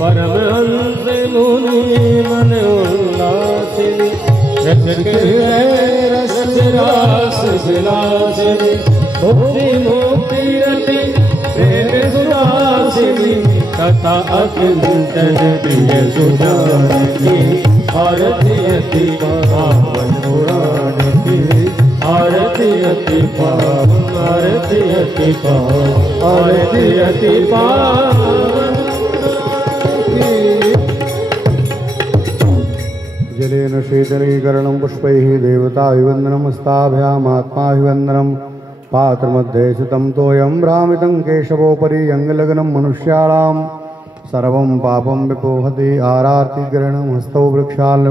परमहंस मुनि मन उल्लासिनी रस रास विलासिनी भुक्ति मुक्ति रति प्रेम सुहासिनी तथा अकिंचन प्रिय सुजान की आरती अति पावन पुराण की आरती अति पावन आरती अति पावन आरती अति पावन। जलेन शीतलीकरणं पुष्पैः देवताभिवन्दनमस्ताभ्यामात्माभिवन्दनं पात्रमध्ये सुतं तोयं भ्रामितं केशवोपरि यङ्गलग्नं मनुष्याणां सर्वं पापं विपोहति आरार्तिग्रहणं हस्तौ वृक्षाल्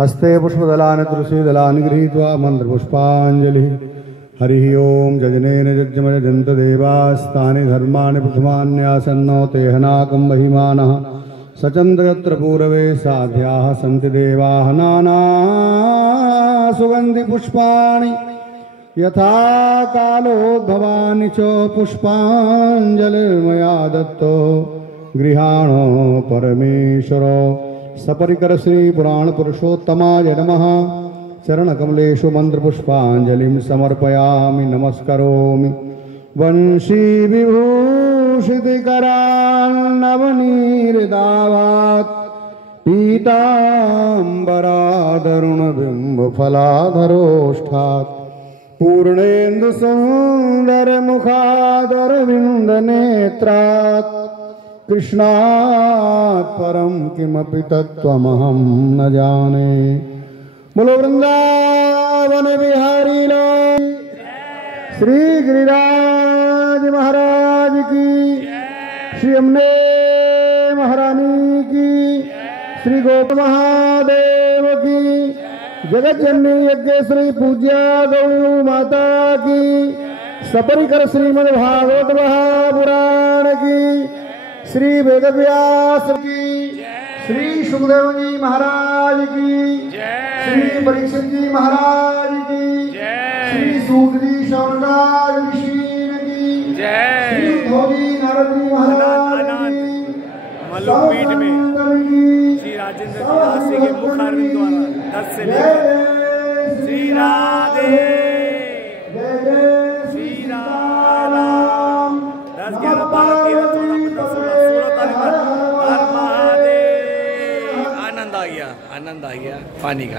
हस्ते पुष्पदलानि तुलसीदलानि गृहीत्वा मन्त्रपुष्पाञ्जलिः। हरिः ओं जजनेन जज्जमयजन्तदेवास्तानि धर्माणि प्रथमान्यासन्नो तेहनाकं महिमानः सचन्द्रत्र पूर्वे साध्याः सन्ति देवाः नाना सुगन्धिपुष्पाणि यथा कालोद्भवानि च पुष्पाञ्जलिर्मया दत्तो गृहाणो परमेश्वरो सपरिकर श्री पुराण पुरुषोत्तमाय नमः। चरणकमलेषु मन्त्रपुष्पाञ्जलिं समर्पयामि नमस्करोमि। वंशी विभूषितकरान्नवनीरदावात् पीताम्बरादरुणबिम्बफलाधरोष्ठात् पूर्णेन्दुसुन्दरमुखादरविन्दनेत्रात् कृष्णात् परं किमपि तत्त्वमहं न जाने। बोलो वृंदावन बिहारी लाल श्री गिरिराज महाराज की, श्री यमुने महारानी की, श्री गोप महादेव की, जगत जननी यज्ञेश्वरी पूज्या गौ माता की, सपरिकर श्रीमद् भागवत महापुराण की, श्री वेदव्यास की, श्री सुखदेव जी महाराज की, श्री परीक्षित जी महाराज की, श्री सूत जी शौनकाद ऋषि की, श्री धोबी नारद जी महाराज की, मल्लुपीठ में श्री राजेंद्र जी दासी के मुख अरविंद द्वारा 10 से लेकर श्री राधे श्री राम 10, 11, 12, 13, 14, 15, 16 तारीख हर महादेव। आनंद आ गया पानी का।